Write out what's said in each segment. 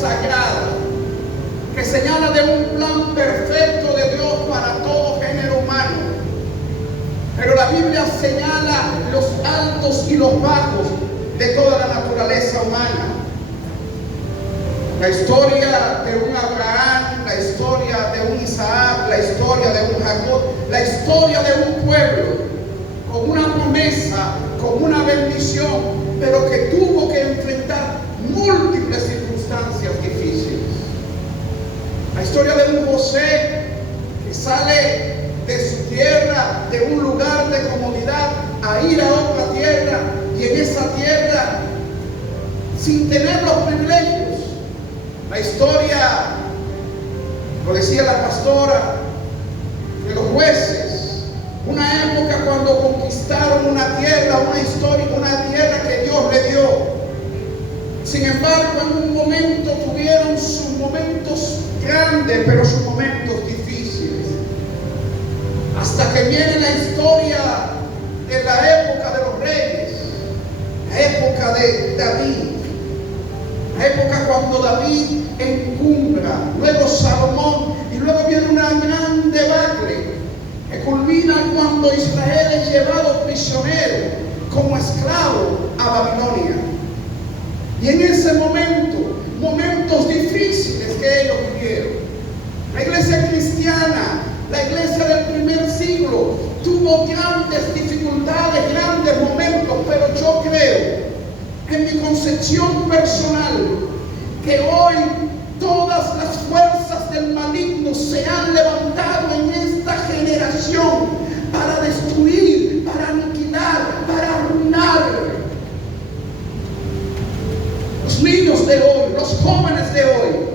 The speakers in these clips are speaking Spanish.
sagrada que señala de un plan perfecto de Dios para todo género humano. Pero la Biblia señala los altos y los bajos de toda la naturaleza humana. La historia de un Abraham, la historia de un Isaac, la historia de un Jacob, la historia de un pueblo con una promesa, con una bendición, pero que tuvo que enfrentar múltiples circunstancias difíciles. La historia de un José que sale de su tierra, de un lugar de comodidad, a ir a otra tierra, y en esa tierra, sin tener los privilegios. La historia, lo decía la pastora, de los jueces, una época cuando conquistaron una tierra, una tierra que Dios le dio. Sin embargo, en un momento tuvieron sus momentos grandes, pero sus momentos difíciles. Hasta que viene la historia de la época de los reyes, la época de David, la época cuando David encumbra, luego Salomón, y luego viene una gran debacle que culmina cuando Israel es llevado prisionero como esclavo a Babilonia. Y en ese momento, momentos difíciles que ellos vivieron, la iglesia cristiana, la iglesia del primer siglo, tuvo grandes dificultades, grandes momentos, pero yo creo, en mi concepción personal, que hoy todas las fuerzas del maligno se han levantado en esta generación para destruir, para aniquilar, para arruinar. Los niños de hoy, los jóvenes de hoy,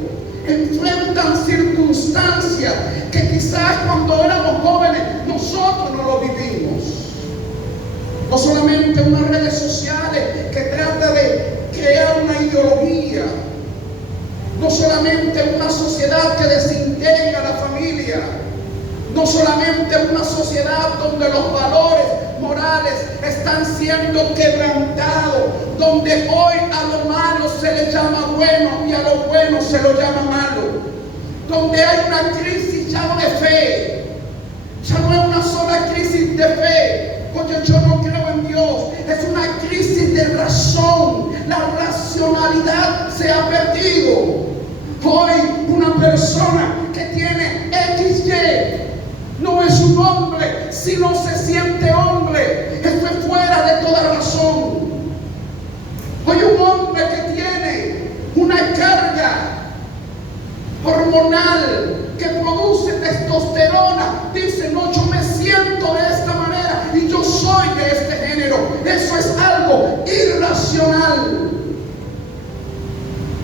enfrentan circunstancias que quizás cuando éramos jóvenes nosotros no lo vivimos. No solamente unas redes sociales que trata de crear una ideología, no solamente una sociedad que desintegra a la familia, no solamente una sociedad donde los valores morales están siendo quebrantados, donde hoy a lo malo se le llama bueno y a lo bueno se lo llama malo, donde hay una crisis ya no de fe, ya no es una sola crisis de fe, porque yo no creo en Dios, es una crisis de razón, la racionalidad se ha perdido. Hoy una persona que tiene XY no es un hombre si no se siente hombre. Esto es fuera de toda razón. Hoy un hombre que tiene una carga hormonal que produce testosterona dice: no, yo me siento de esta manera y yo soy de este género. Eso es algo irracional.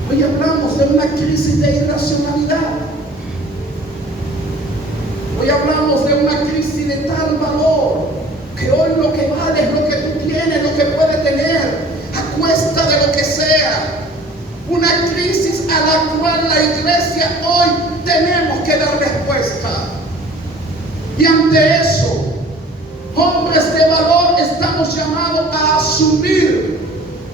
Hoy hablamos de una crisis de irracionalidad. Hoy hablamos de una crisis de tal valor que hoy lo que vale es lo que tú tienes, lo que puedes tener, a cuesta de lo que sea. Una crisis a la cual la iglesia hoy tenemos que dar respuesta. Y ante eso, hombres de valor estamos llamados a asumir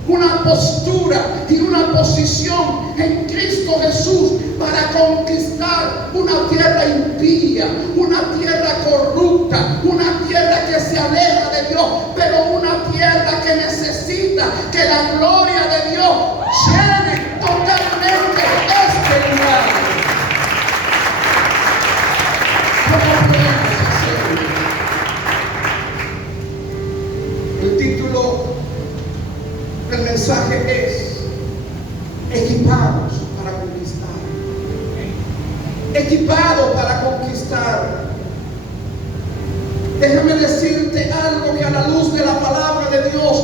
una postura y una posición en Cristo Jesús para conquistar una tierra impía, una tierra corrupta, una tierra que se aleja de Dios, pero una tierra que necesita que la gloria de Dios llene totalmente este lugar. ¿Cómo podemos hacerlo? El título el mensaje es equipados para conquistar. Equipados para conquistar. Déjame decirte algo que a la luz de la palabra de Dios,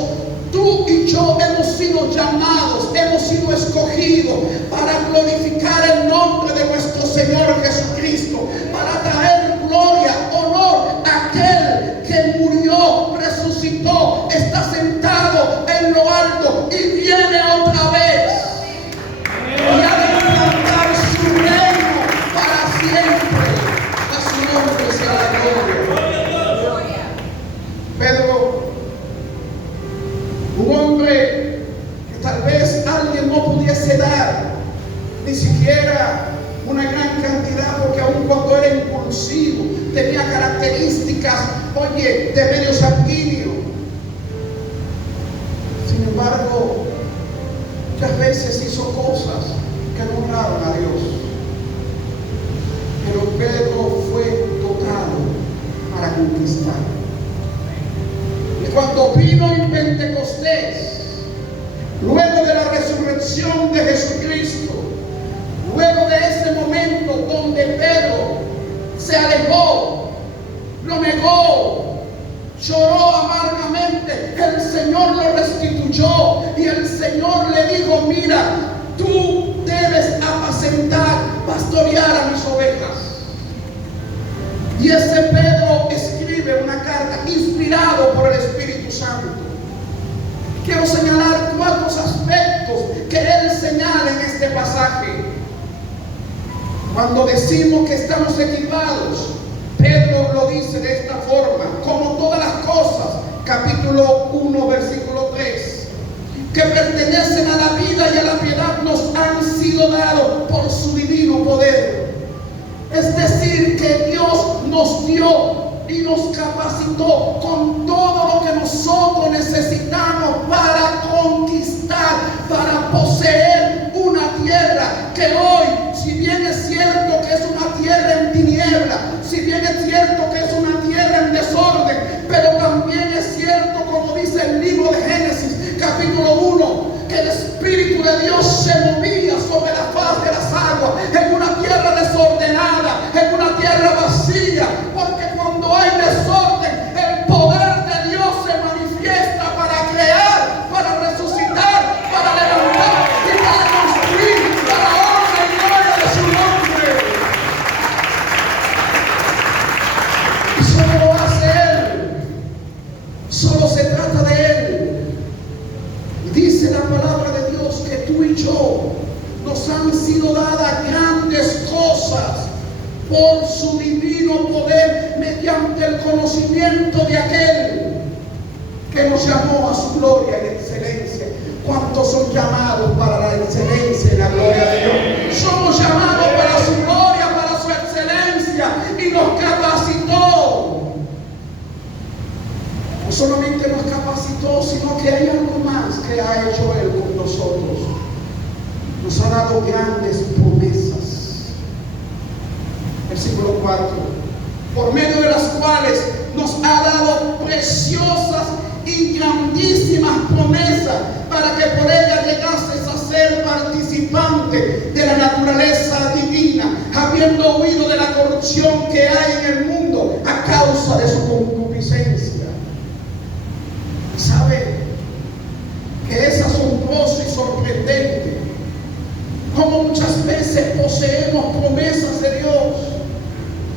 tú y yo hemos sido llamados, hemos sido escogidos para glorificar el nombre de nuestro Señor Jesucristo, para traer gloria, honor a aquel que murió, resucitó, está sentado en lo alto y viene otra vez. Y ha de implantar su reino para siempre. A su nombre sea la gloria. Pedro, un hombre que tal vez alguien no pudiese dar, ni siquiera una gran cantidad, porque aun cuando era impulsivo, tenía características, oye, de medio sanguíneo. Sin embargo, muchas veces hizo cosas que no honraron a Dios. Pero Pedro fue dotado para conquistar. Y cuando vino en Pentecostés, luego de la resurrección de Jesucristo, luego de ese momento donde Pedro se alejó, lo negó, lloró amargamente, el Señor lo restituyó y el Señor le dijo: mira, tú debes apacentar, pastorear a mis ovejas. Y ese Pedro escribe una carta inspirado por el Espíritu Santo. Quiero señalar 4 aspectos que él señala en este pasaje. Cuando decimos que estamos equipados, Pedro lo dice de esta forma: como todas las cosas, capítulo 1, versículo 3, que pertenecen a la vida y a la piedad, nos han sido dados por su divino poder. Es decir, que Dios nos dio y nos capacitó con todo lo que nosotros necesitamos para conquistar, para poseer una tierra que hoy, si bien es cierto que es una tierra en tiniebla, si bien es cierto que es una tierra en desorden, pero también es cierto, como dice el libro de Génesis, capítulo 1, que el Espíritu de Dios se movía sobre la faz de las aguas, en una tierra desordenada, en una tierra vacía, porque cuando hay desorden, el poder de Dios se manifiesta para crear, para resucitar, para levantar y para construir, para honra y gloria de su nombre. Y solo lo hace Él, solo se trata de Él. Dice la palabra de Dios que tú y yo nos han sido dadas grandes cosas por su divino poder, mediante el conocimiento de aquel que nos llamó a su gloria y excelencia. ¿Cuántos son llamados para la excelencia y la gloria de Dios? Somos llamados para su gloria, para su excelencia, y nos capacitó. No solamente nos capacitó, sino que hay algo más que ha hecho Él con nosotros. Nos ha dado grandes promesas. Versículo 4. Por medio de las cuales nos ha dado preciosas y grandísimas promesas, para que por ellas llegases a ser participante de la naturaleza divina, habiendo huido de la corrupción que hay en el mundo a causa de su concupiscencia. ¿Sabe? Que es asombroso y sorprendente como muchas veces poseemos promesas de Dios,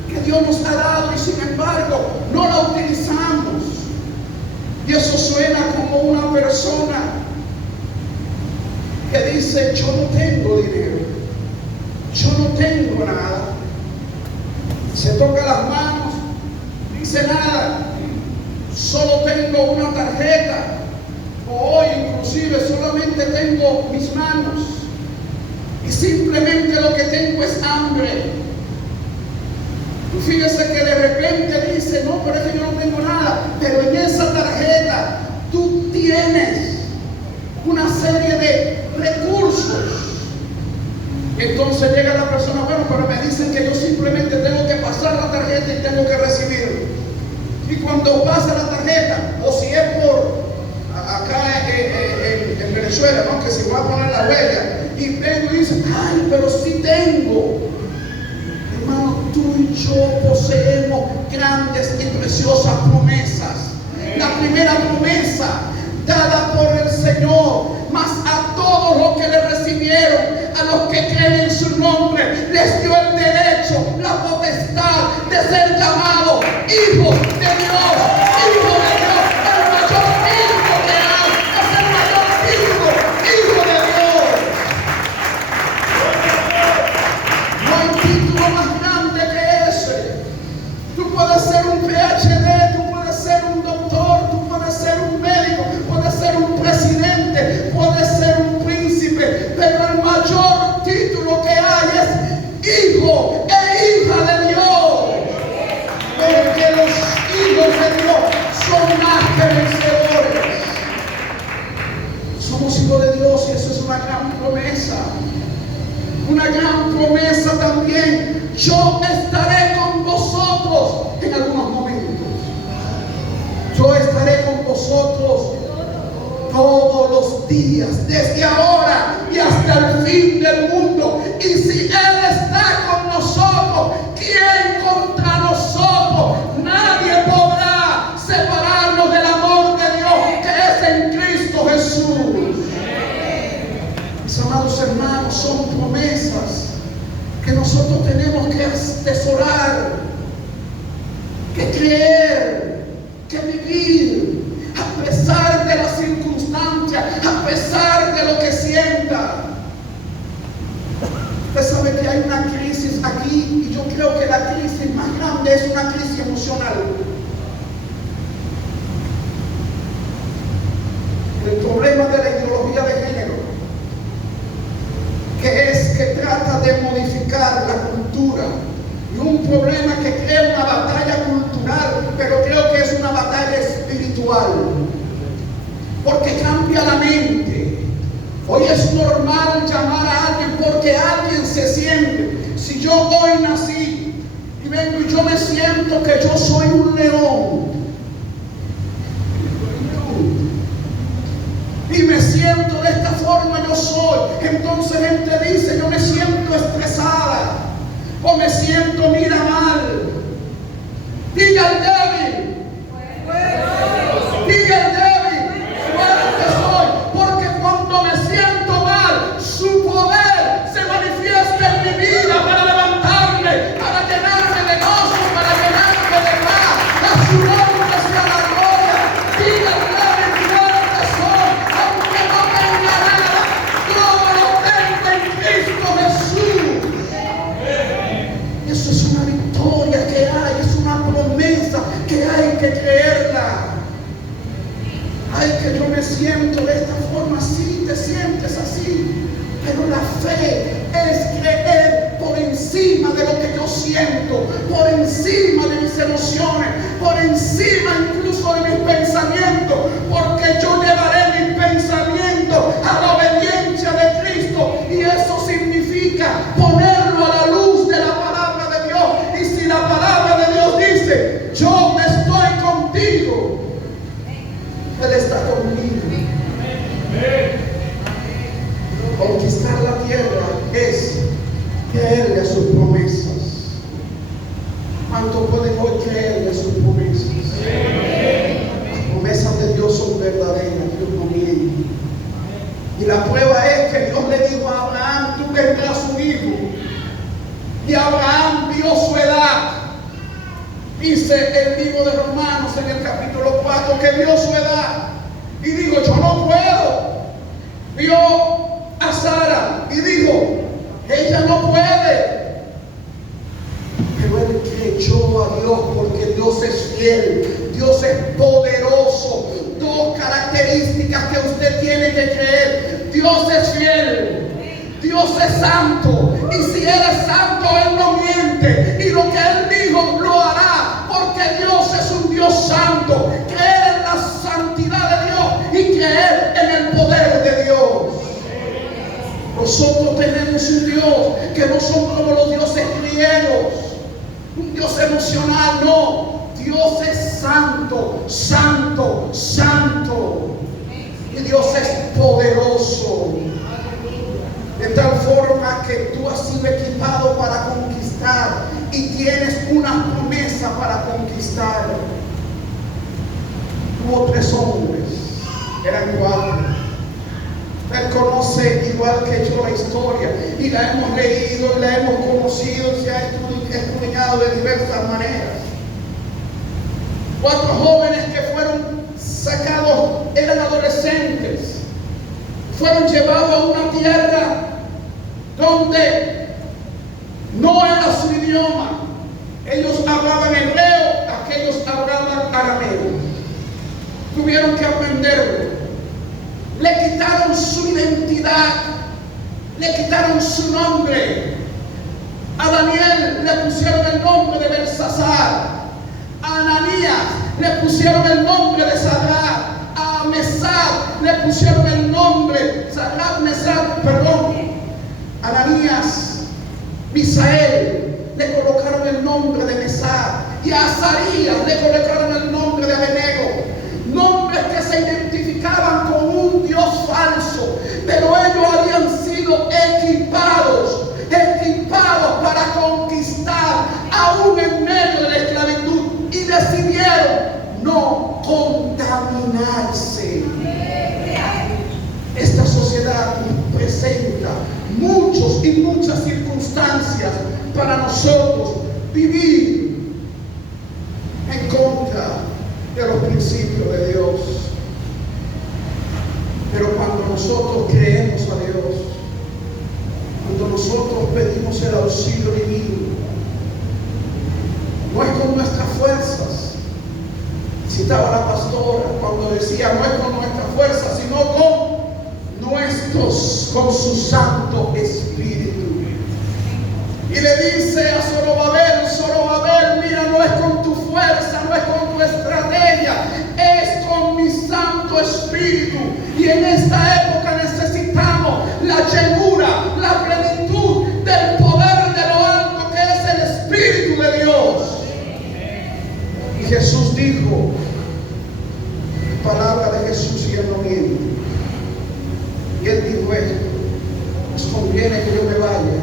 que Dios nos ha dado, y sin embargo no la utilizamos. Y eso suena como una persona que dice: yo no tengo dinero, yo no tengo nada. Se toca las manos, dice: nada, solo tengo una tarjeta, o hoy inclusive solamente tengo mis manos, y simplemente lo que tengo es hambre. Y fíjese que de repente dice: no, pero es que yo no tengo nada, pero en esa tarjeta tú tienes una serie de recursos. Entonces llega la persona: bueno, pero me dicen que yo simplemente tengo que pasar la tarjeta y tengo que recibir. Y cuando pasa la tarjeta, o si es por acá en Venezuela, ¿no?, que se va a poner la huella, y vengo y dice: ay, pero sí tengo. Hermano, tú y yo poseemos grandes y preciosas promesas. La primera promesa dada por el Señor, mas a todos los que le recibieron, a los que creen en su nombre, les dio el derecho, la potestad de ser llamados hijos de Dios, hijos de Dios. El mayor hijo que hay es el mayor hijo de Dios. No hay título más grande que ese. Tú puedes ser un PhD, tú puedes ser un doctor, tú puedes ser un médico, puedes ser un presidente, puedes ser un príncipe, pero el mayor título que Dios, y eso es una gran promesa. Una gran promesa también. Yo estaré con vosotros en algunos momentos. Yo estaré con vosotros todos los días, desde ahora y hasta el fin del mundo. Y si Él está con nosotros, ¿quién contra nosotros? Nadie podrá separarnos del amor de Dios que es en Cristo Jesús. Mis amados hermanos, son promesas que nosotros tenemos que atesorar, que creer, que vivir, a pesar de las circunstancias, a pesar de lo que sienta. Usted sabe que hay una crisis aquí, y yo creo que la crisis más grande es una crisis emocional. El problema de la ideología de género, que trata de modificar la cultura, y un problema que crea una batalla cultural, pero creo que es una batalla espiritual, porque cambia la mente. Hoy es normal llamar a alguien porque alguien se siente. Si yo hoy nací y vengo y yo me siento que yo soy un león, y me siento de esta forma, yo soy. Entonces gente dice, yo me siento estresada, o me siento, mira, mal. Diga el débil, diga el débil, fuerte soy, porque cuando me siento mal, su poder se manifiesta en mi vida para levantarme, para llenarme de gozo, para llenarme de paz. A su nombre sea la gloria. Diga el débil, fuerte soy, aunque no tenga nada, todo lo tengo en Cristo Jesús. Eso es una victoria que hay, es una promesa que hay que creerla. Ay, que yo me siento de esta forma. Sí, te sientes así, pero la fe es creer por encima de lo que yo siento, por encima de mis emociones, por encima incluso de mis pensamientos, porque yo llevaré mis pensamientos a la obediencia de Cristo, y eso significa ponerlo a la luz de la palabra de Dios. Y si la palabra de Dios dice, yo estoy contigo, Él está conmigo. Conquistar la tierra es creerle a sus promesas. ¿Cuánto pueden hoy creerle a sus promesas? Las promesas de Dios son verdaderas, Dios no miente. Y la prueba es que Dios le dijo a Abraham, tú tendrás un hijo. Y Abraham vio su edad. Dice el libro de Romanos en el capítulo 4 que vio su edad y dijo, yo no puedo. Vio a Sara y dijo, ella no puede. Pero él creyó a Dios, porque Dios es fiel, Dios es poderoso. Dos características que usted tiene que creer: Dios es fiel, Dios es santo, y si Él es santo, Él no miente, y lo que Él dijo lo hará, porque Dios es un Dios santo. Creer en la santidad de Dios y creer en el poder de Dios. Nosotros tenemos un Dios que no son como los dioses griegos, un Dios emocional, no. Dios es santo, santo, santo, y Dios es poderoso. De tal forma que tú has sido equipado para conquistar y tienes una promesa para conquistar. Hubo 3 hombres, eran iguales. Él conoce igual que yo la historia, y la hemos leído, y la hemos conocido, y se ha escudriñado de diversas maneras. 4 jóvenes que fueron sacados, eran adolescentes, fueron llevados a una tierra donde no era su idioma. Ellos hablaban hebreo, aquellos hablaban arameo. Tuvieron que aprenderlo. Le quitaron su identidad, le quitaron su nombre. A Daniel le pusieron el nombre de Belsasar. A Ananías le pusieron el nombre de Sadrach. A Mesad le pusieron el nombre, Ananías, Misael, le colocaron el nombre de Mesad. Y a Azarías le colocaron el nombre de Abednego. Nombres que se identificaban con un Dios falso, pero ellos habían sido equipados para conquistar aún en medio de la esclavitud, y decidieron no contaminarse. Esta sociedad presenta muchos y muchas circunstancias para nosotros vivir en contra de los principios de Dios. Pero cuando nosotros creemos a Dios, cuando nosotros pedimos el auxilio divino, no es con nuestras fuerzas. Citaba la pastora cuando decía, no es con nuestras fuerzas, sino con su Santo Espíritu. Y le dice a Zorobabel, mira, no es con tu fuerza, no es con tu estrategia, es con mi Santo Espíritu. Y en esta época necesitamos la llenura, la plenitud del poder de lo alto, que es el Espíritu de Dios. Y Jesús dijo, palabra de Jesús, y él no miente. Y él dijo esto: os conviene que yo me vaya,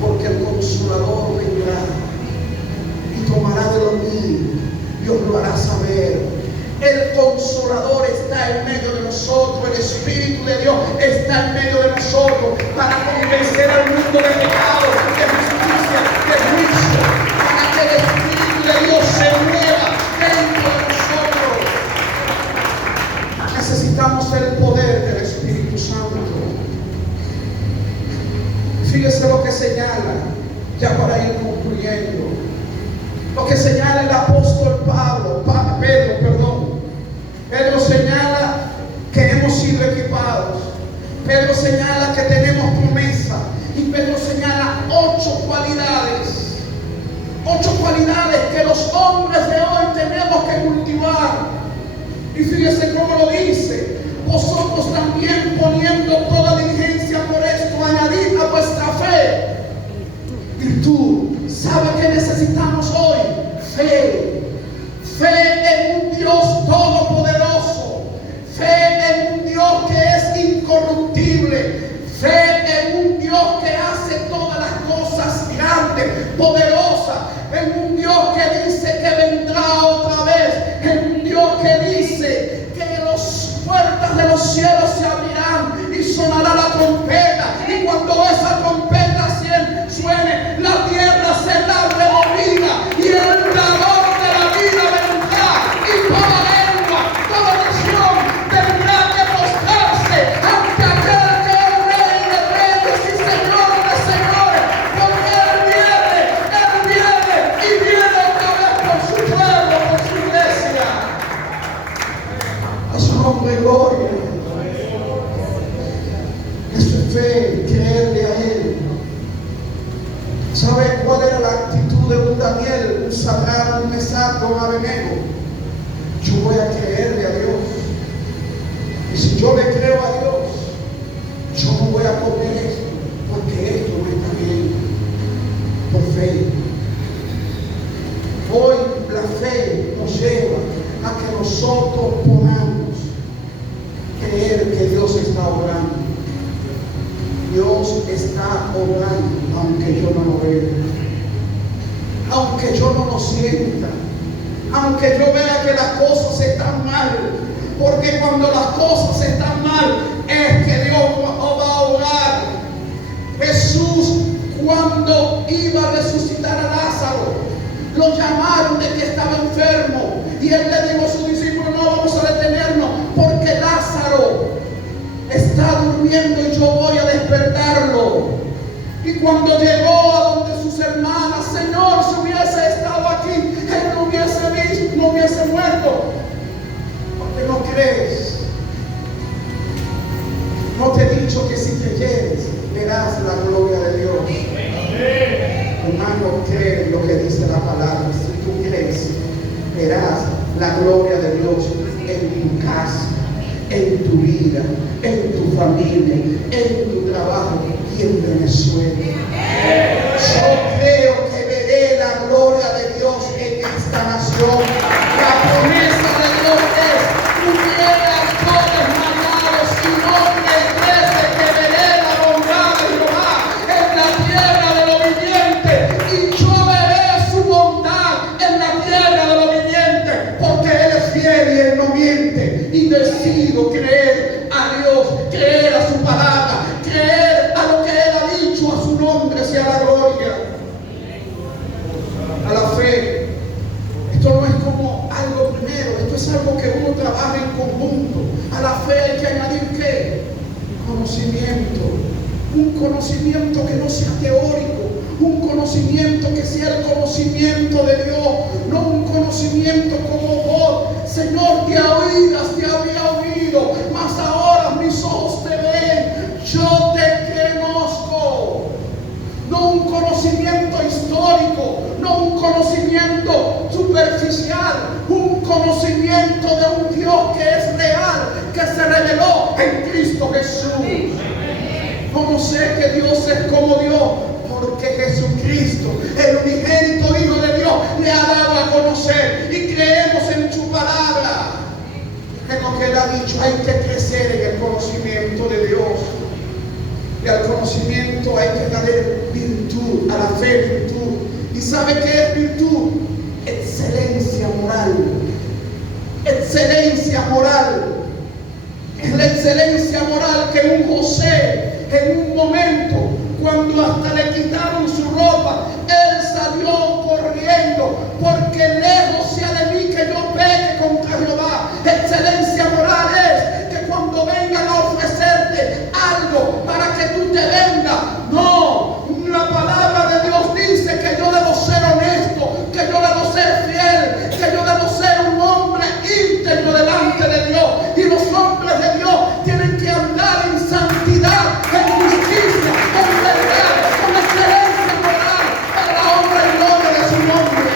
porque el Consolador vendrá y tomará de lo mío y os lo hará saber. El Consolador está en medio de nosotros, el Espíritu de Dios está en medio de nosotros para convencer al mundo de pecado, de justicia, de juicio, para que el Espíritu de Dios se mueva dentro de nosotros. Necesitamos el poder del Espíritu Santo. Fíjese lo que señala, ya para ir concluyendo, lo que señala el apóstol Pedro señala que hemos sido equipados. Pedro señala que tenemos promesa. Y Pedro señala 8 cualidades. 8 cualidades que los hombres de hoy tenemos que cultivar. Y fíjese cómo lo dice: vosotros también, poniendo toda diligencia por esto, añadid a vuestra fe virtud. ¿Sabe qué necesitamos hoy? Fe. Fe en un Dios todopoderoso. Fe en un Dios que es incorruptible. Fe en un Dios que hace todas las cosas grandes, poderosas. En un Dios que dice que vendrá otra vez. En un Dios que dice que las puertas de los cielos se abrirán y sonará la trompeta. Y cuando esa trompeta suene, la tierra será removida y el dador de la vida vendrá, y toda lengua, toda nación tendrá que postrarse ante aquel que es Rey de reyes y Señor de señores, porque Él viene y viene otra vez por su pueblo, por su iglesia. A su nombre, gloria. Eso es fe, creerle a Él. ¿Sabe cuál era la actitud de un Daniel, un Sadrach, un Mesach, un Abednego? Yo voy a creerle a Dios. Y si yo le creo a Dios, yo no voy a comer esto, porque esto no está bien. Por fe. Hoy la fe nos lleva a que nosotros podamos creer que Dios está obrando. Dios está obrando, aunque yo no lo vea, aunque yo no lo sienta, aunque yo vea que las cosas están mal, porque cuando las cosas están mal es que Dios va a obrar. Jesús, cuando iba a resucitar a Lázaro, lo llamaron de que estaba enfermo, y él le dijo a sus discípulos: no vamos a detenernos, porque Lázaro está durmiendo y yo voy a despertarlo. Y cuando llegó a donde sus hermanas: Señor, si hubiese estado aquí, él no hubiese visto, no hubiese muerto. Porque no crees. No te he dicho que si creyeres verás la gloria de Dios. Hermano, cree lo que dice la palabra. Si tú crees, verás la gloria de Dios en en tu casa, en tu vida, en tu familia, en tu trabajo y en Venezuela. Yo creo que veré la gloria de Dios en esta nación. La promesa de Dios es: hubiera todos mañanos y hombres crece que veré la bondad de Jehová en la tierra de los vivientes, y yo veré su bondad en la tierra de los vivientes, porque Él es fiel y Él no miente. Y decido creer a Dios, creer a su palabra, creer a lo que Él ha dicho. A su nombre sea la gloria. A la fe. Esto no es como algo primero, esto es algo que uno trabaja en conjunto. A la fe hay que añadir ¿qué? Conocimiento. Un conocimiento que no sea teórico, un conocimiento que sea el conocimiento de Dios, no un conocimiento como vos, Señor, te oídas, te había oído, mas ahora mis ojos te ven, yo te conozco. No un conocimiento histórico, no un conocimiento superficial, un conocimiento de un Dios que es real, que se reveló en Cristo Jesús. ¿Cómo sé que Dios es como Dios? Porque Jesucristo, el unigénito Hijo de Dios, le ha dado a conocer y creemos en su palabra. En lo que Él ha dicho, hay que crecer en el conocimiento de Dios. Y al conocimiento hay que darle virtud, a la fe virtud. ¿Y sabe qué es virtud? Excelencia moral. Excelencia moral. Es la excelencia moral que un José, en un momento, cuando hasta le quitaron su ropa, él salió corriendo, porque lejos sea de mí que yo peque contra Jehová. Excelencia moral es que cuando vengan a ofrecerte algo para que tú te vendas, no, la palabra de Dios dice que yo debo ser honesto, que yo debo ser fiel, que yo debo ser un hombre íntegro delante de Dios. Y los hombres de Dios tienen que andar en santidad, en justicia, en verdad, con excelencia moral, para la honra y gloria de su nombre.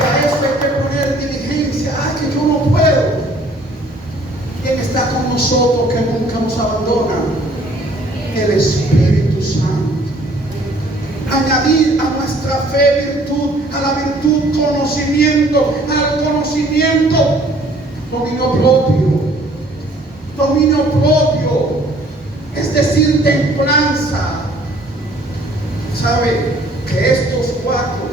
Para eso hay que poner diligencia. Que yo no puedo. ¿Quién está con nosotros que nunca nos abandona? El Espíritu Santo. Añadir a nuestra fe virtud, a la virtud conocimiento, al conocimiento dominio propio. Dominio propio, es decir, templanza. ¿Sabe que estos cuatro,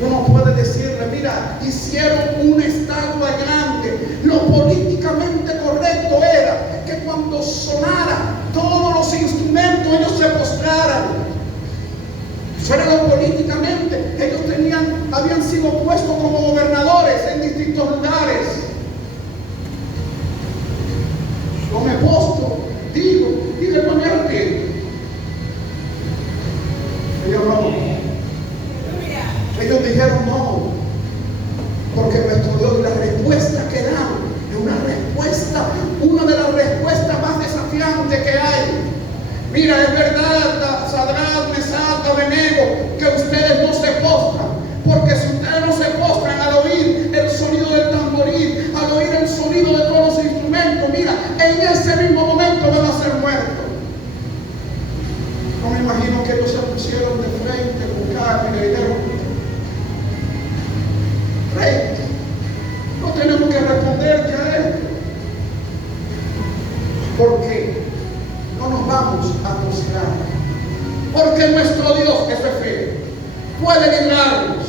uno puede decirle, mira, hicieron una estatua grande? Lo políticamente correcto era que cuando sonara todos los instrumentos ellos se postraran. Eso era lo políticamente. Ellos habían sido puestos como gobernadores en distintos lugares. Yo me postro, digo, y de manera que ellos dijeron no, porque nuestro Dios, la respuesta que dan es una de las respuestas más desafiantes que hay. Mira, es verdad, Sadrach, Mesach, Abednego, que ustedes no se postran, porque si ustedes no se postran al oír el sonido del tamboril, al oír el sonido de todos los instrumentos, mira, en ese mismo momento van a ser muertos. No me imagino que ellos se pusieron de frente con carne y le dijeron, rey, no tenemos que responderte a esto, porque no nos vamos a postrar, porque nuestro Dios, eso es fe, puede librarnos.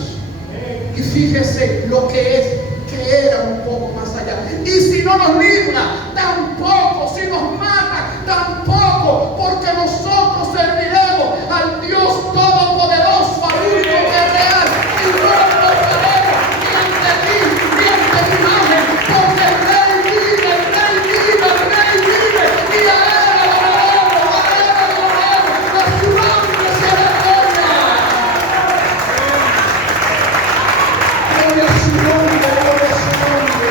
Y fíjese lo que es, que era un poco más allá. Y si no nos libra, tampoco, si nos mata, tampoco, porque nosotros serviremos al Dios Todopoderoso, al único que es real, y no lo haremos ni ante ti, ni ante tu imagen, porque el Rey vive, el Rey vive, el Rey vive, y a Él adoramos, a su nombre sea la gloria. Gloria a su nombre, gloria a su nombre.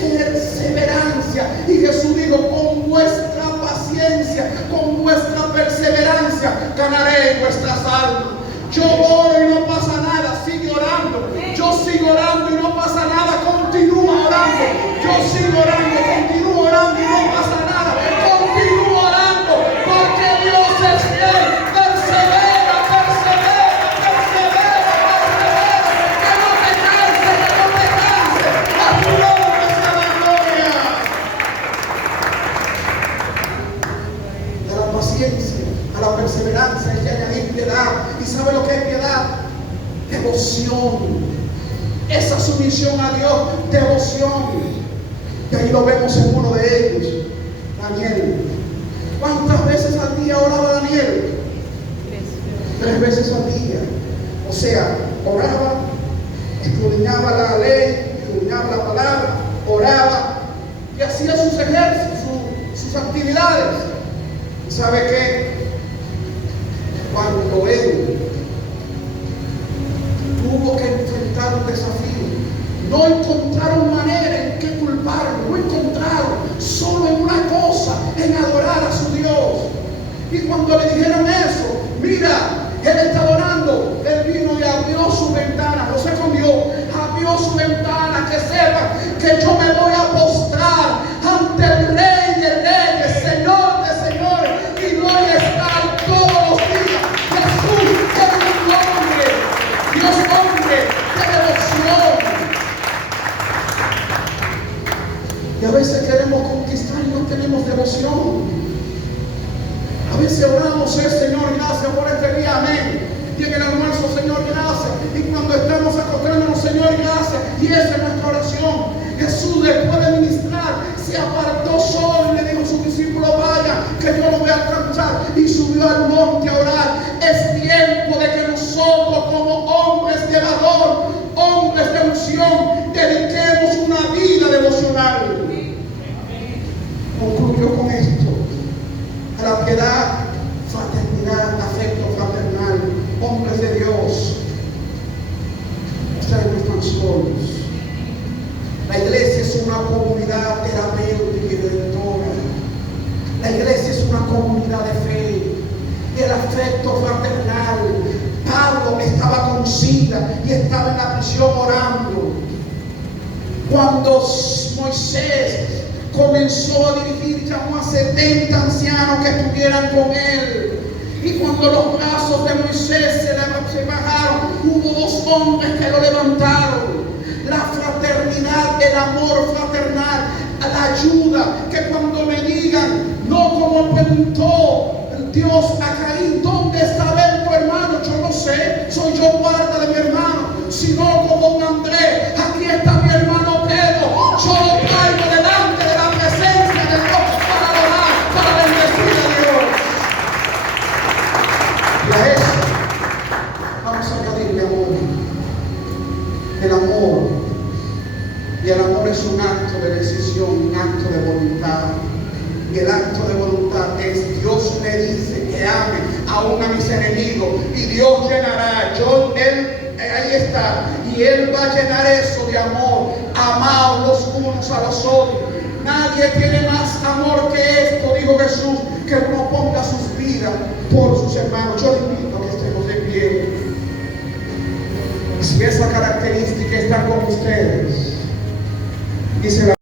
perseverancia. Y Jesús dijo, con vuestra paciencia, con vuestra perseverancia, ganaré vuestras almas. Yo oro y no pasa nada, sigue orando. Yo sigo orando y no pasa nada, continúa orando. Yo sigo orando, continúo orando y no pasa nada. Continúo orando porque Dios es fiel. Persevera, persevera, persevera, persevera. Que no te canses, que no te canses. A tu nombre sea la gloria. A la paciencia, a la perseverancia hay que añadir piedad. ¿Y sabe lo que es piedad? Devoción. Esa sumisión a Dios, devoción. Y ahí lo vemos en uno de ellos, Daniel. ¿Cuántas veces al día oraba Daniel? 3 veces al día. O sea, oraba, escudriñaba la ley, escudriñaba la palabra, oraba y hacía sus ejercicios, sus actividades. ¿Y sabe qué? Cuando él tuvo que enfrentar un desafío, no encontraron manera en que culparlo, no encontraron, solo en una cosa, en adorar a su Dios. Y cuando le dijeron eso, mira, él está adorando, él vino y abrió su ventana, no se escondió, abrió su ventana, que sepa que yo me voy a postrar ante el Rey de Reyes, Señor de Señores, y voy a estar todos los días. Jesús es un hombre, Dios hombre de devoción. Y a veces queremos conquistar y no tenemos devoción. A veces oramos, Señor, gracias por este día, amén. Y en el almuerzo, Señor, gracias. Y cuando estamos acostándonos, Señor, gracias. Y esa es nuestra oración. Jesús, después de ministrar, se apartó solo y le dijo a sus discípulos, vaya, que yo lo voy a alcanzar. Y subió al monte a orar. Es tiempo de que nosotros, como hombres de valor, hombres de unción, dediquemos una vida devocional. Concluyo con esto. A la piedad, fraternidad, afecto fraternal, hombres de Dios. Ustedes no están solos. La iglesia es una comunidad terapéutica y redentora. La iglesia es una comunidad de fe. Y el afecto fraternal. Pablo estaba con Sila y estaba en la prisión orando. Cuando Moisés comenzó a dirigir, llamó a 70 ancianos que estuvieran con él. Y cuando los brazos de Moisés se bajaron, hubo 2 hombres que lo levantaron. La fraternidad, el amor fraternal, la ayuda, que cuando me digan, no como preguntó Dios a Caín, ¿dónde está él, tu hermano? Yo no sé, soy yo guarda de mi hermano, sino como un Andrés, aquí está mi hermano Pedro, yo lo traigo delante de la presencia de Dios para adorar, para bendecir a Dios. Y a eso vamos a añadirle amor. El amor. Y el amor es un acto de decisión, un acto de voluntad. Y el acto de voluntad es, Dios me dice que ame aún a mis enemigos. Y Dios llenará, ahí está. Y Él va a llenar eso de amor. Amaos los unos a los otros. Nadie tiene más amor que esto, dijo Jesús, que uno ponga sus vidas por sus hermanos. Yo les invito a que estemos de pie. Si esa característica está con ustedes, dice la